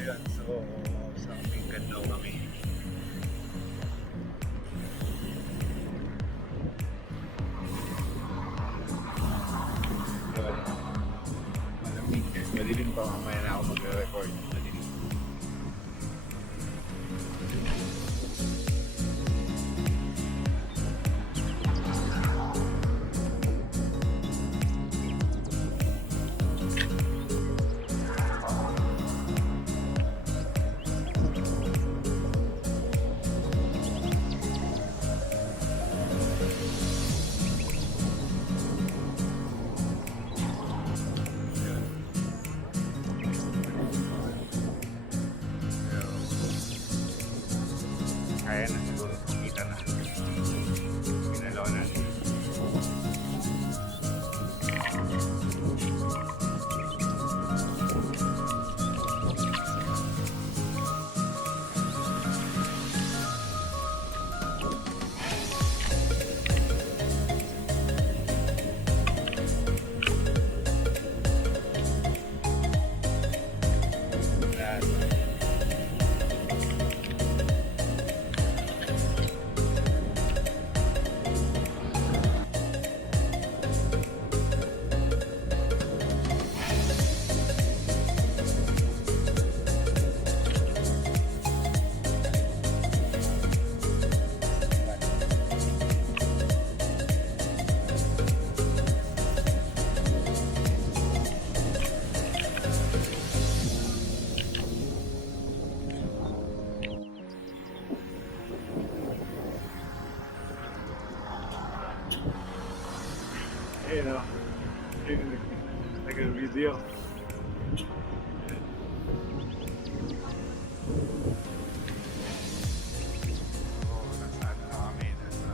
Ayan, so sa weekend daw kami. Yun, malamig. Madilim pa, mamaya na ako magre-record. Madilim. Kaya na siguro, kita na. Pinalaw na. You know, nag-video. Nasa ano kami, nasa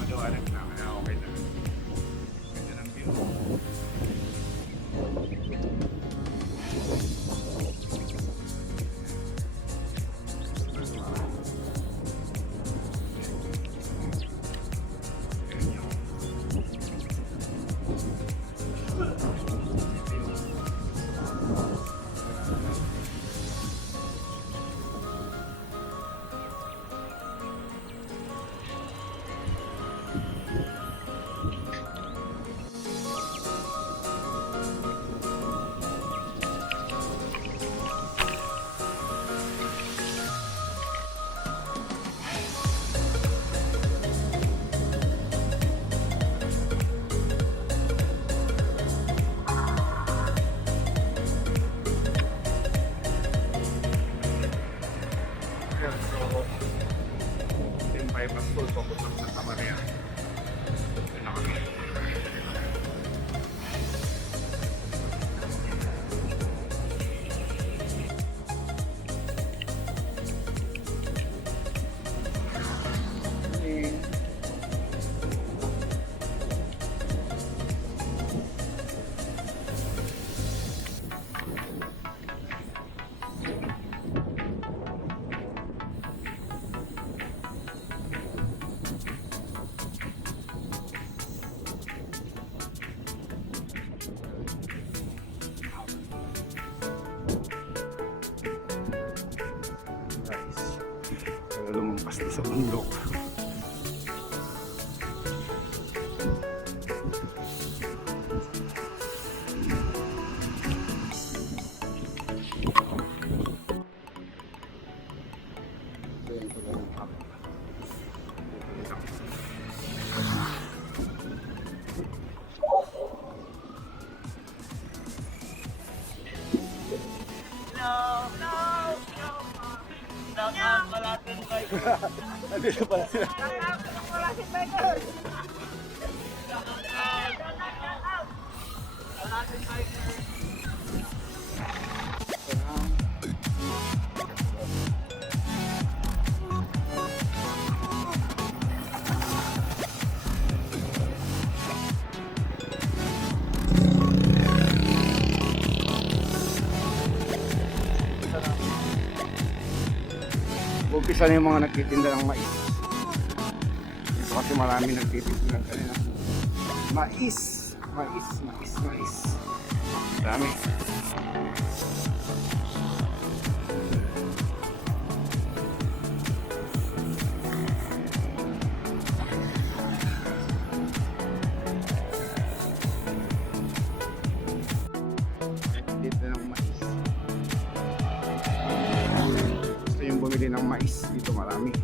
maliwanag na, kaya okay na. Ganda ng view. So, yung bypass toll papunta sa Samaria. Yun na kami. Lumampas na sa bundok. Nandito pala sila. Umpisa na yung mga nagtitinda ng mais. Kasi marami nagtitinda ng kanina. Mais. Dami. Dito ng mais. Gusto yung bumili ng mais. Dito marami.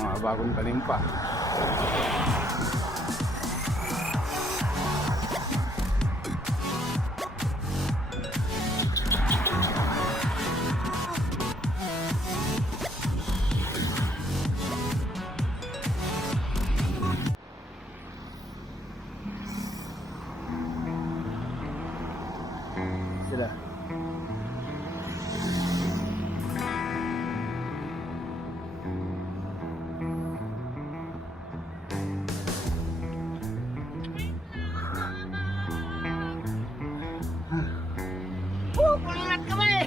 Mga bagong tanim pa. Sila. Kulingat kami!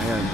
Ayan.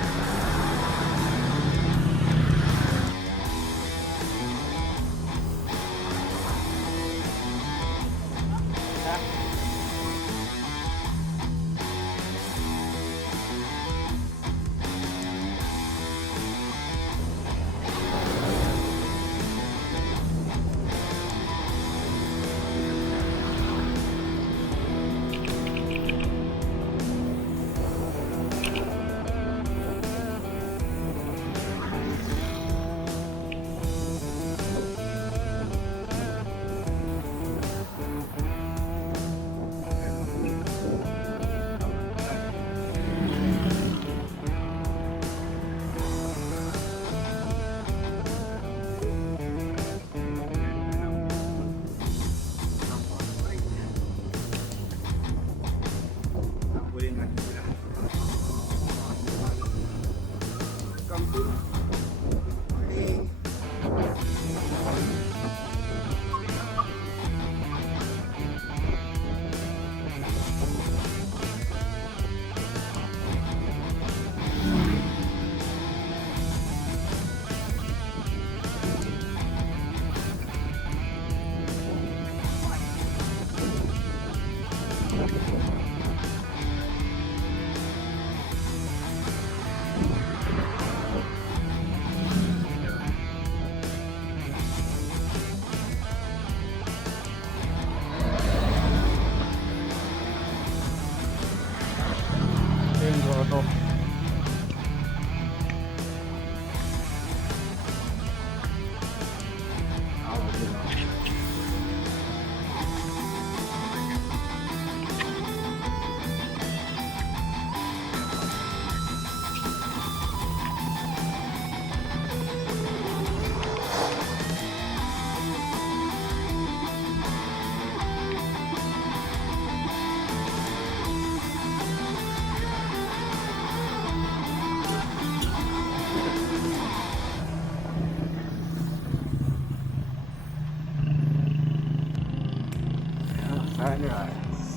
Yung grotto. Sunrise.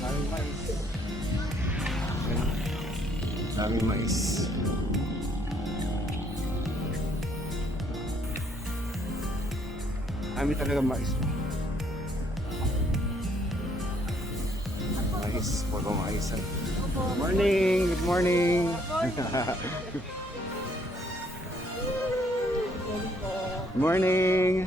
Daming mais. Daming mais. Dami talaga mais. Mais, puro maisan. Good morning, good morning. Good morning.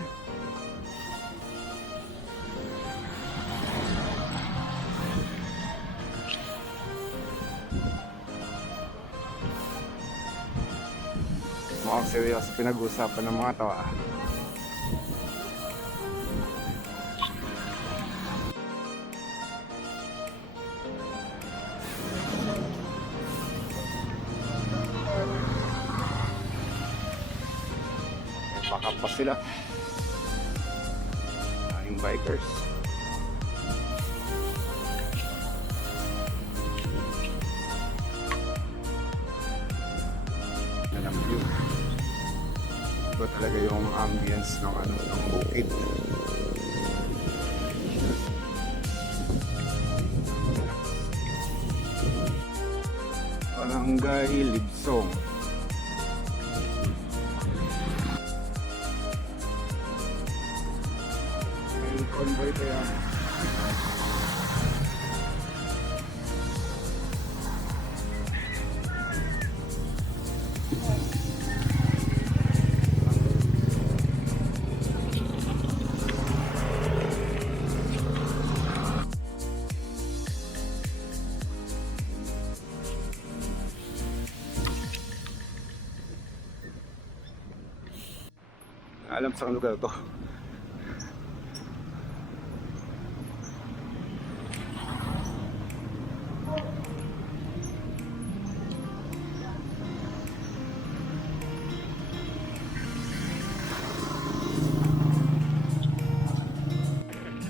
Mukhang seryoso pinag-uusapan ng mga tawa. nakapas sila. Yung bikers. Alam view. Iba talaga yung ambience ng ano, ng bukid. Barangay Libsong. May convoy pa yan. Alam sa lugar to.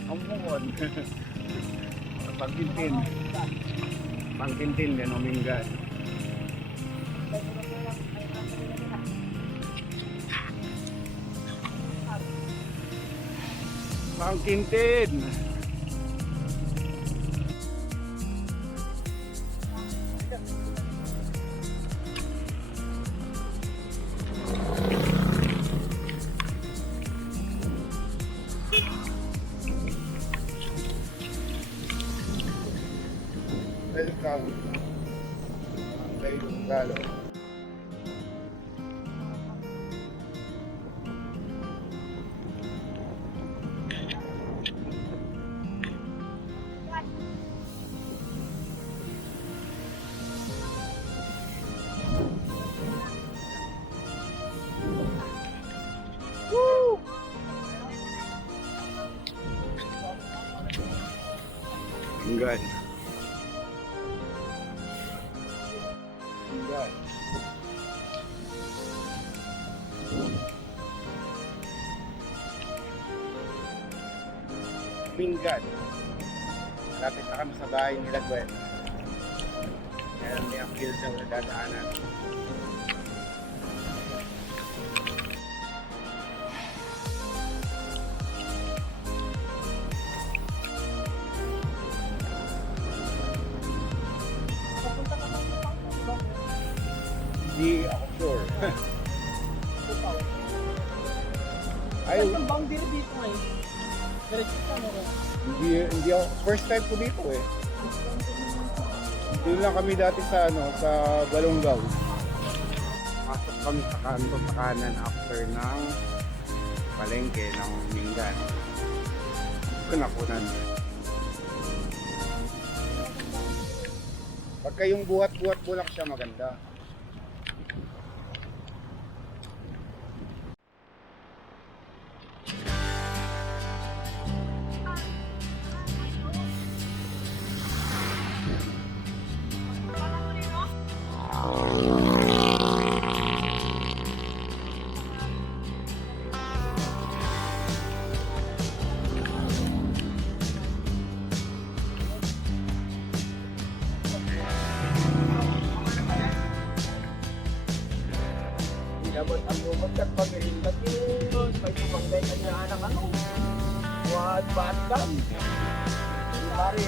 Ang bukod. Pagkintin. Pagkintin din uminggan. Pangkintin. Welcome. Ang Laylong Galo. Enggan. Enggan. Pinggan. Malapit na kami sa bahay nila Gwen. Meron may appeal daw na dadaanan. Hindi ako sure. Ay, Ang boundary dito eh. Diretso ka mo rin. hindi ako, first time ko dito eh. Doon lang kami dati sa ano, sa Balongaw. Pasok kami sa kanto sa kanan after ng palengke ng Mingan. Kunakunan. Pagka yung buhat-buhat bulak siya maganda. Dapat ang bumagkat pag-iingat yun. May pumangday ka niya ng ano. Wad batkam. Pare.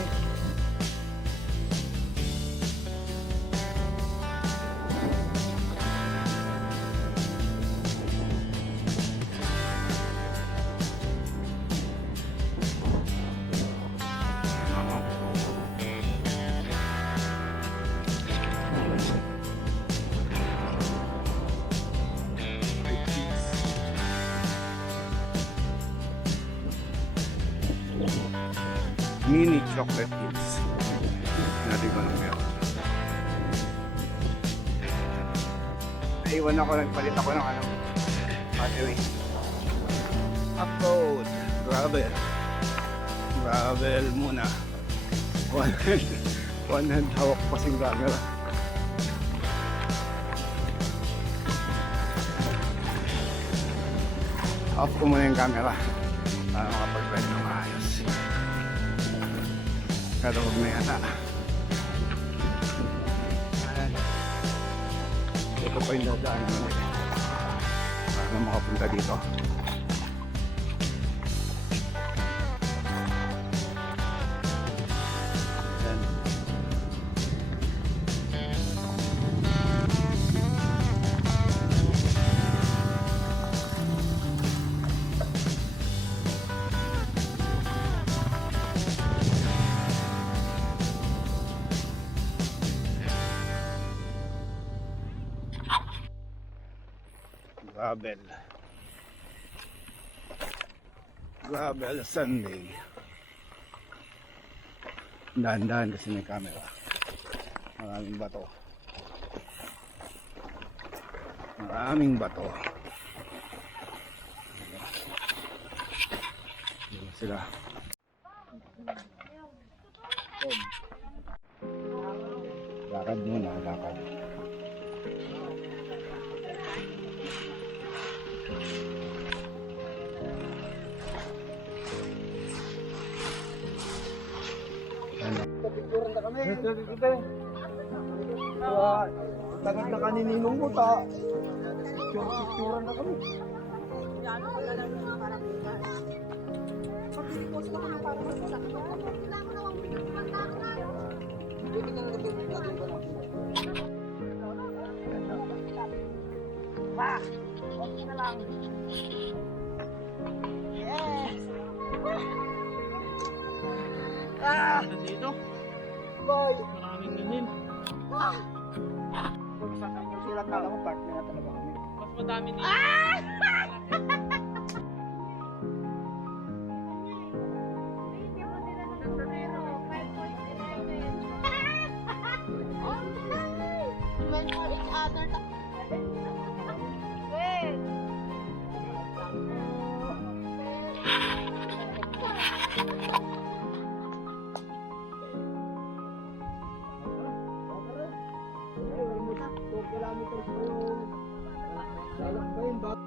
Mini chocolate hills. Natin ko nung meron. Naiwan ako, nagpalit ako ng ano, battery. Upload. Gravel. Gravel muna. One hand hawak pa sing camera. Off ko muna yung camera para makapag-ride ng maayos. Pero huwag na yata. Ito pa yung dadaan naman para makapunta dito. Yan. Gravel Sunday. Dahan-dahan kasi may camera. Maraming bato. Maraming bato. Yan sila. Lakad muna, lakad. Picturean na kami. Tagal na kanininong mo ta. Picturean na kami. Okay na lang. Yes! Dito, Boy! maraming minin. Kung saan kayo sila kala ko partner na talaga kami. Mas madami dito. Went for each other. Wait. Almost 2 kilometers po yung lalakbayin ba?